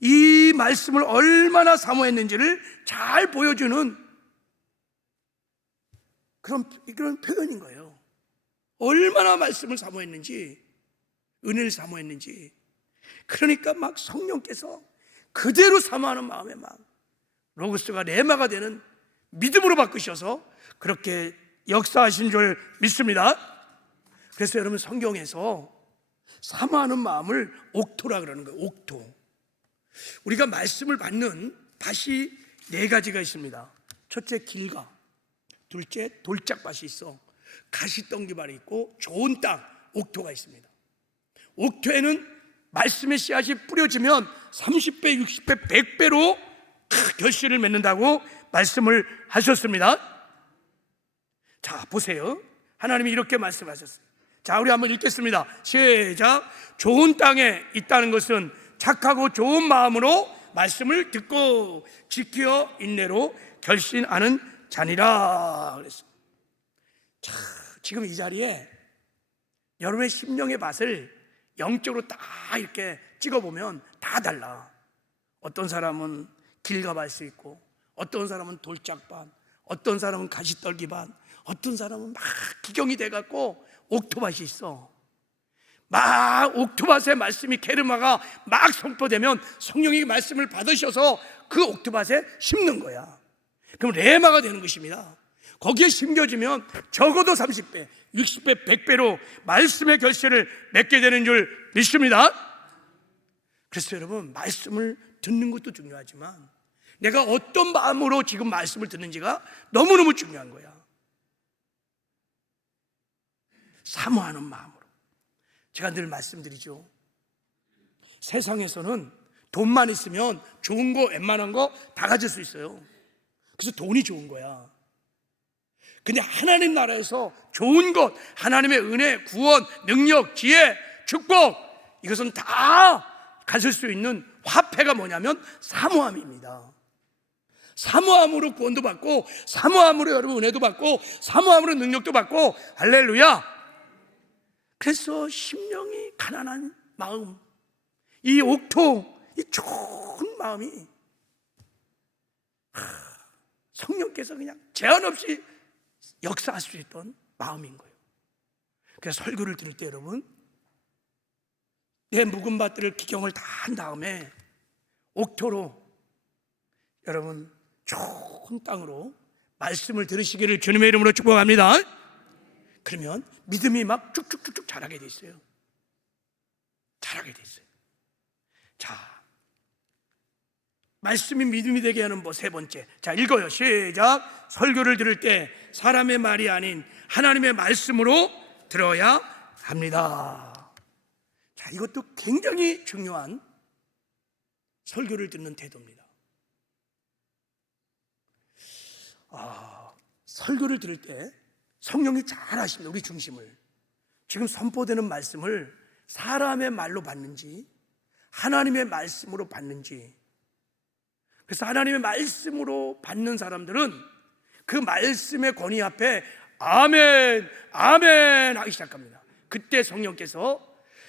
이 말씀을 얼마나 사모했는지를 잘 보여주는 그런 표현인 거예요. 얼마나 말씀을 사모했는지, 은혜를 사모했는지. 그러니까 막 성령께서 그대로 사모하는 마음에 막 로고스가 레마가 되는 믿음으로 바꾸셔서 그렇게 역사하신 줄 믿습니다. 그래서 여러분 성경에서 사모하는 마음을 옥토라 그러는 거예요. 옥토. 우리가 말씀을 받는 밭이 네 가지가 있습니다. 첫째 길가, 둘째 돌짝밭이 있어, 가시덩기밭이 있고 좋은 땅, 옥토가 있습니다. 옥토에는 말씀의 씨앗이 뿌려지면 30배, 60배, 100배로 결실을 맺는다고 말씀을 하셨습니다. 자, 보세요. 하나님이 이렇게 말씀하셨어요. 자, 우리 한번 읽겠습니다. 시작. 좋은 땅에 있다는 것은 착하고 좋은 마음으로 말씀을 듣고 지켜 인내로 결신하는 자니라 그랬어요. 자, 지금 이 자리에 여러분의 심령의 밭을 영적으로 다 이렇게 찍어보면 다 달라. 어떤 사람은 길가밭일 수 있고, 어떤 사람은 돌짝밭, 어떤 사람은 가시떨기밭, 어떤 사람은 막 기경이 돼갖고 옥토밭이 있어. 막 옥토밭의 말씀이 게르마가 막 선포되면 성령이 말씀을 받으셔서 그 옥토밭에 심는 거야. 그럼 레마가 되는 것입니다. 거기에 심겨지면 적어도 30배, 60배, 100배로 말씀의 결실을 맺게 되는 줄 믿습니다. 그래서 여러분, 말씀을 듣는 것도 중요하지만 내가 어떤 마음으로 지금 말씀을 듣는지가 너무너무 중요한 거야. 사모하는 마음으로. 제가 늘 말씀드리죠. 세상에서는 돈만 있으면 좋은 거 웬만한 거 다 가질 수 있어요. 그래서 돈이 좋은 거야. 근데 하나님 나라에서 좋은 것, 하나님의 은혜, 구원, 능력, 지혜, 축복, 이것은 다 가질 수 있는 화폐가 뭐냐면 사모함입니다. 사모함으로 구원도 받고, 사모함으로 여러분 은혜도 받고, 사모함으로 능력도 받고, 할렐루야. 그래서 심령이 가난한 마음, 이 옥토, 이 좋은 마음이 성령께서 그냥 제한 없이 역사할 수 있던 마음인 거예요. 그래서 설교를 들을 때 여러분, 내 묵은 밭들을 기경을 다 한 다음에 옥토로 여러분 좋은 땅으로 말씀을 들으시기를 주님의 이름으로 축복합니다. 그러면 믿음이 막 쭉쭉쭉쭉 자라게 돼 있어요. 자라게 돼 있어요. 자, 말씀이 믿음이 되게 하는 세 번째. 자, 읽어요. 시작. 설교를 들을 때 사람의 말이 아닌 하나님의 말씀으로 들어야 합니다. 자, 이것도 굉장히 중요한 설교를 듣는 태도입니다. 설교를 들을 때 성령이 잘 아십니다. 우리 중심을. 지금 선포되는 말씀을 사람의 말로 받는지 하나님의 말씀으로 받는지. 그래서 하나님의 말씀으로 받는 사람들은 그 말씀의 권위 앞에 아멘, 아멘 하기 시작합니다. 그때 성령께서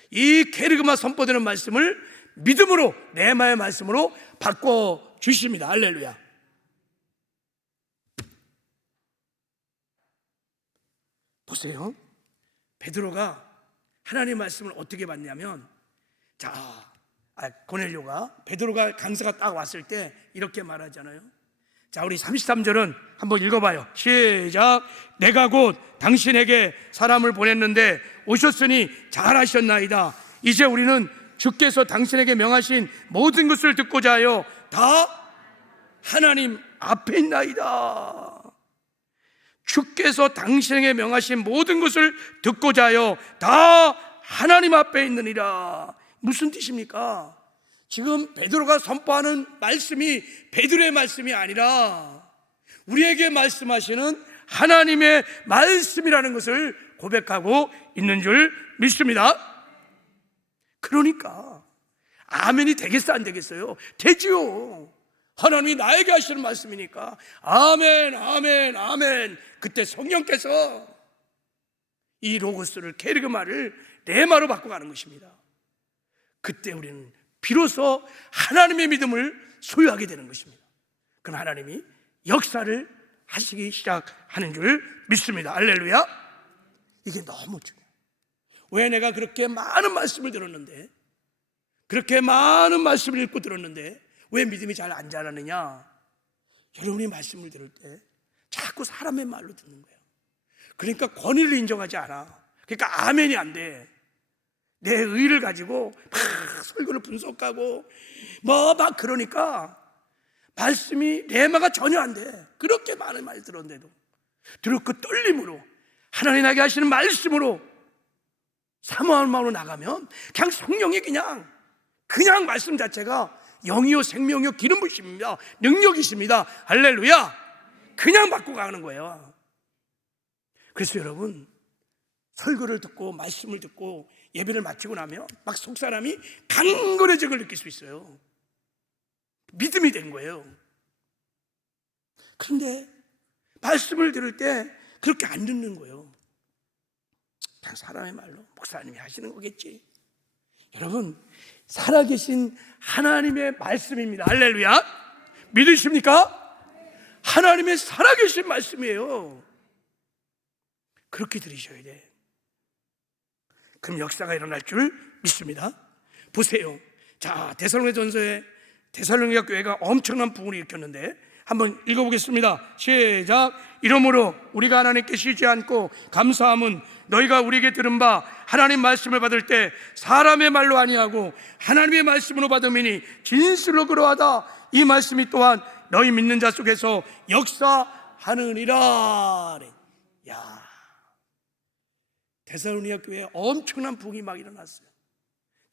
이 게르그마 선포되는 말씀을 믿음으로, 레마의 말씀으로 바꿔 주십니다. 할렐루야. 보세요. 베드로가 하나님의 말씀을 어떻게 받냐면, 고넬료가, 베드로가 강사가 딱 왔을 때 이렇게 말하잖아요. 자, 우리 33절은 한번 읽어봐요. 시작. 내가 곧 당신에게 사람을 보냈는데 오셨으니 잘하셨나이다. 이제 우리는 주께서 당신에게 명하신 모든 것을 듣고자 하여 다 하나님 앞에 있나이다. 주께서 당신에게 명하신 모든 것을 듣고자 하여 다 하나님 앞에 있느니라. 무슨 뜻입니까? 지금 베드로가 선포하는 말씀이 베드로의 말씀이 아니라 우리에게 말씀하시는 하나님의 말씀이라는 것을 고백하고 있는 줄 믿습니다. 그러니까 아멘이 되겠어 안 되겠어요? 되지요. 하나님이 나에게 하시는 말씀이니까 아멘, 아멘, 아멘. 그때 성령께서 이 로고스를, 게르그마를 레마로 바꿔가는 것입니다. 그때 우리는 비로소 하나님의 믿음을 소유하게 되는 것입니다. 그럼 하나님이 역사를 하시기 시작하는 줄 믿습니다. 할렐루야. 이게 너무 중요해요. 왜 내가 그렇게 많은 말씀을 들었는데, 그렇게 많은 말씀을 읽고 들었는데 왜 믿음이 잘 안 자라느냐? 여러분이 말씀을 들을 때 자꾸 사람의 말로 듣는 거예요. 그러니까 권위를 인정하지 않아. 그러니까 아멘이 안 돼. 내 의를 가지고 막 설교를 분석하고 뭐 막 그러니까 말씀이 레마가 전혀 안 돼. 그렇게 많은 말 들었는데도 들었고 떨림으로 하나님 나게 하시는 말씀으로 사모하는 마음으로 나가면 그냥 성령이 그냥 말씀 자체가 영이요 생명이요 기름 부심입니다. 능력이십니다. 할렐루야. 그냥 받고 가는 거예요. 그래서 여러분, 설교를 듣고 말씀을 듣고 예배를 마치고 나면 막 속사람이 강건해진 걸 느낄 수 있어요. 믿음이 된 거예요. 그런데 말씀을 들을 때 그렇게 안 듣는 거예요. 그냥 사람의 말로 목사님이 하시는 거겠지. 여러분, 살아계신 하나님의 말씀입니다. 할렐루야. 믿으십니까? 하나님의 살아계신 말씀이에요. 그렇게 들으셔야 돼. 그럼 역사가 일어날 줄 믿습니다. 보세요. 자, 데살로니가전서에 데살로니가 교회가 엄청난 부흥을 일으켰는데 한번 읽어보겠습니다. 시작. 이러므로 우리가 하나님께 쉬지 않고 감사함은 너희가 우리에게 들은 바 하나님 말씀을 받을 때 사람의 말로 아니하고 하나님의 말씀으로 받음이니 진실로 그러하다. 이 말씀이 또한 너희 믿는 자 속에서 역사하느니라. 야, 데살로니가 교회에 엄청난 부흥이 막 일어났어요.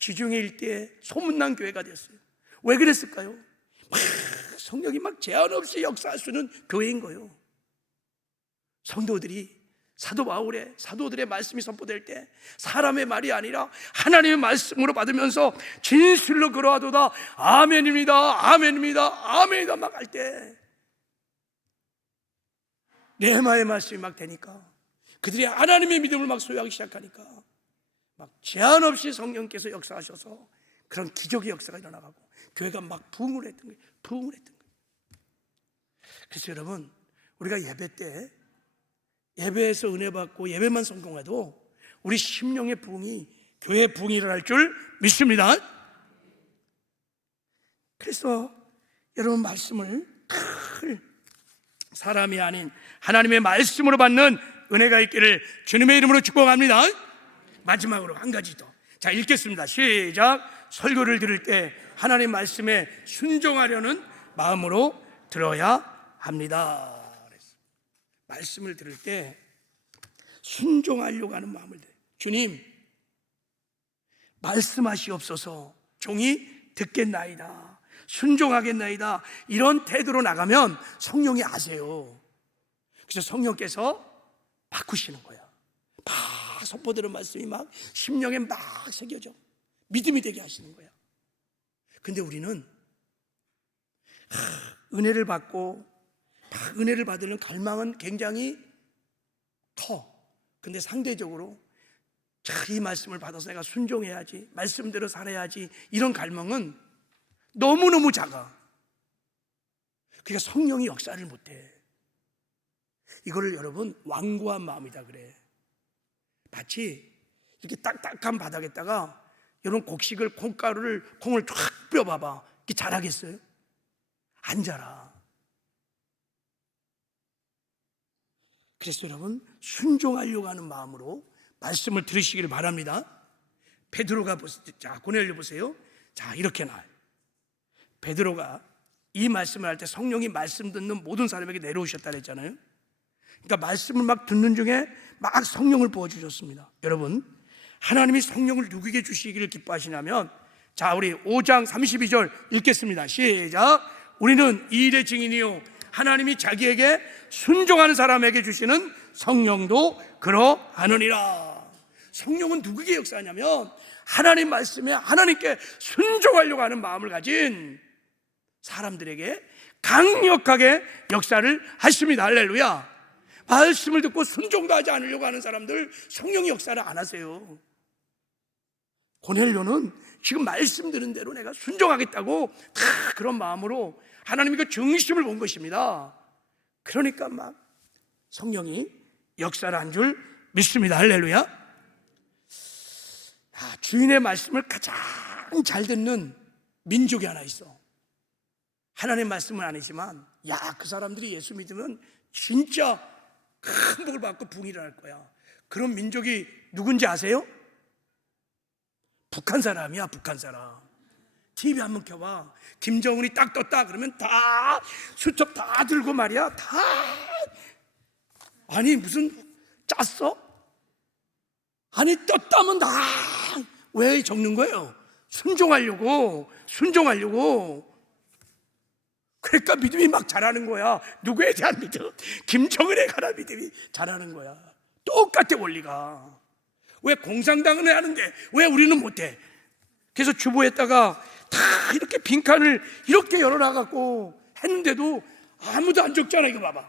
지중해 일대에 소문난 교회가 됐어요. 왜 그랬을까요? 성령이 막 제한 없이 역사할 수 있는 교회인 거예요. 성도들이 사도들의 말씀이 선포될 때 사람의 말이 아니라 하나님의 말씀으로 받으면서 진실로 그러하도다. 아멘입니다. 아멘입니다. 아멘이다 막 할 때 레마의 말씀이 막 되니까 그들이 하나님의 믿음을 막 소유하기 시작하니까 막 제한 없이 성령께서 역사하셔서 그런 기적의 역사가 일어나가고 교회가 막 부흥을 했던 거예요. 그래서 여러분, 우리가 예배 때 예배에서 은혜 받고 예배만 성공해도 우리 심령의 부흥이 교회의 부흥이 일어날 줄 믿습니다. 그래서 여러분, 말씀을 사람이 아닌 하나님의 말씀으로 받는 은혜가 있기를 주님의 이름으로 축복합니다. 마지막으로 한 가지 더. 자, 읽겠습니다. 시작. 설교를 들을 때 하나님 말씀에 순종하려는 마음으로 들어야 합니다. 말씀을 들을 때 순종하려고 하는 마음을 들. 주님, 말씀하시옵소서. 종이 듣겠나이다. 순종하겠나이다. 이런 태도로 나가면 성령이 아세요. 그래서 성령께서 바꾸시는 거야. 막 선포되는 말씀이 막 심령에 막 새겨져 믿음이 되게 하시는 거야. 근데 우리는 은혜를 받고 은혜를 받으려는 갈망은 굉장히 커. 근데 상대적으로 이 말씀을 받아서 내가 순종해야지, 말씀대로 살아야지, 이런 갈망은 너무너무 작아. 그러니까 성령이 역사를 못해. 이거를 여러분 완고한 마음이다 그래. 마치 이렇게 딱딱한 바닥에다가 여러분 콩을 쫙 뿌려봐봐. 이게 자라겠어요? 안 자라. 그래서 여러분, 순종하려고 하는 마음으로 말씀을 들으시기를 바랍니다. 베드로가 자, 고넬료 보세요. 자, 이렇게 나와요. 베드로가 이 말씀을 할 때 성령이 말씀 듣는 모든 사람에게 내려오셨다 그랬잖아요. 그러니까 말씀을 막 듣는 중에 막 성령을 부어주셨습니다. 여러분, 하나님이 성령을 누구에게 주시기를 기뻐하시냐면, 자, 우리 5장 32절 읽겠습니다. 시작. 우리는 이 일의 증인이요 하나님이 자기에게 순종하는 사람에게 주시는 성령도 그러하느니라. 성령은 누구에게 역사하냐면 하나님 말씀에 하나님께 순종하려고 하는 마음을 가진 사람들에게 강력하게 역사를 하십니다. 할렐루야. 말씀을 듣고 순종도 하지 않으려고 하는 사람들 성령이 역사를 안 하세요. 고넬료는 지금 말씀 들은 대로 내가 순종하겠다고 다 그런 마음으로 하나님이 그 중심을 본 것입니다. 그러니까 막 성령이 역사를 한 줄 믿습니다. 할렐루야. 주인의 말씀을 가장 잘 듣는 민족이 하나 있어. 하나님의 말씀은 아니지만 그 사람들이 예수 믿으면 진짜 큰 복을 받고 부흥이 일어날 거야. 그런 민족이 누군지 아세요? 북한 사람이야. 북한 사람. TV 한번 켜봐. 김정은이 딱 떴다 그러면 다 수첩 다 들고 말이야. 다. 아니 무슨 짰어? 아니 떴다면 다 왜 적는 거예요? 순종하려고. 그러니까 믿음이 막 자라는 거야. 누구에 대한 믿음? 김정은에 관한 믿음이 자라는 거야. 똑같아 원리가. 왜 공산당은 하는데 왜 우리는 못해? 그래서 주보에다가 다 이렇게 빈칸을 이렇게 열어놔갖고 했는데도 아무도 안 적잖아. 이거 봐봐.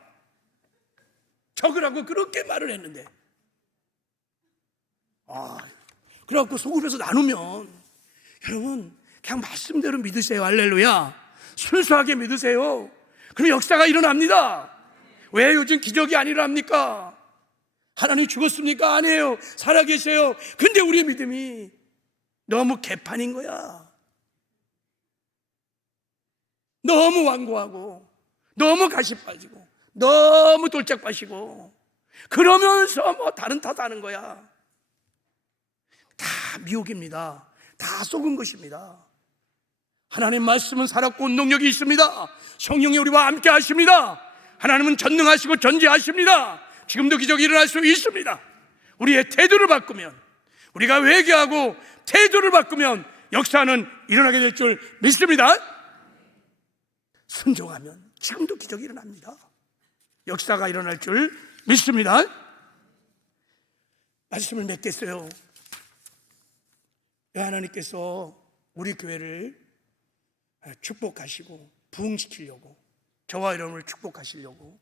적으라고 그렇게 말을 했는데, 그래갖고 소급해서 나누면, 여러분 그냥 말씀대로 믿으세요. 할렐루야. 순수하게 믿으세요. 그럼 역사가 일어납니다. 왜 요즘 기적이 안 일어납니까? 하나님 죽었습니까? 아니에요. 살아계세요. 근데 우리의 믿음이 너무 개판인 거야. 너무 완고하고, 너무 가시 빠지고, 너무 돌짝 빠지고, 그러면서 뭐 다른 탓하는 거야. 다 미혹입니다. 다 속은 것입니다. 하나님 말씀은 살았고 운동력이 있습니다. 성령이 우리와 함께 하십니다. 하나님은 전능하시고 전지하십니다. 지금도 기적이 일어날 수 있습니다. 우리의 태도를 바꾸면, 우리가 회개하고 태도를 바꾸면 역사는 일어나게 될 줄 믿습니다. 순종하면 지금도 기적이 일어납니다. 역사가 일어날 줄 믿습니다. 말씀을 맺겠어요. 하나님께서 우리 교회를 축복하시고 부흥시키려고, 저와 여러분을 축복하시려고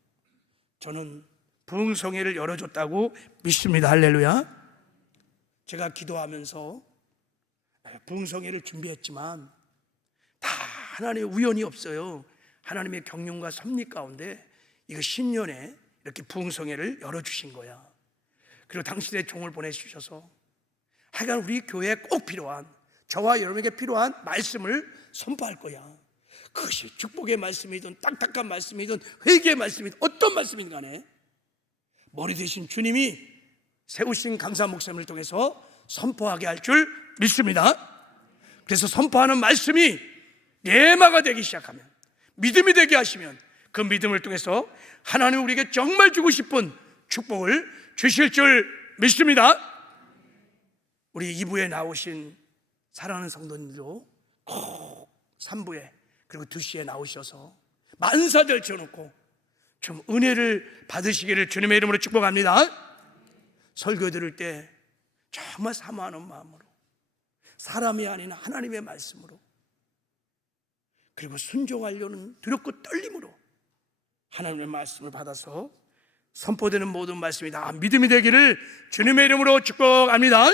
저는 부흥성회를 열어줬다고 믿습니다. 할렐루야. 제가 기도하면서 부흥성회를 준비했지만 다 하나님의 우연이 없어요. 하나님의 경륜과 섭리 가운데 이거 10년에 이렇게 부흥성회를 열어주신 거야. 그리고 당신의 종을 보내주셔서 하여간 우리 교회에 꼭 필요한, 저와 여러분에게 필요한 말씀을 선포할 거야. 그것이 축복의 말씀이든 딱딱한 말씀이든 회개의 말씀이든 어떤 말씀이든 간에 머리 대신 주님이 세우신 강사 목사님을 통해서 선포하게 할 줄 믿습니다. 그래서 선포하는 말씀이 예마가 되기 시작하면, 믿음이 되게 하시면 그 믿음을 통해서 하나님 우리에게 정말 주고 싶은 축복을 주실 줄 믿습니다. 우리 2부에 나오신 사랑하는 성도님도 꼭 3부에 그리고 2시에 나오셔서 만사들 쳐놓고 좀 은혜를 받으시기를 주님의 이름으로 축복합니다. 설교 들을 때 정말 사모하는 마음으로, 사람이 아닌 하나님의 말씀으로, 그리고 순종하려는 두렵고 떨림으로 하나님의 말씀을 받아서 선포되는 모든 말씀이 다 믿음이 되기를 주님의 이름으로 축복합니다.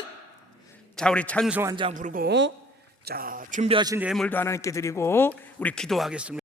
자, 우리 찬송 한 장 부르고, 자, 준비하신 예물도 하나님께 드리고 우리 기도하겠습니다.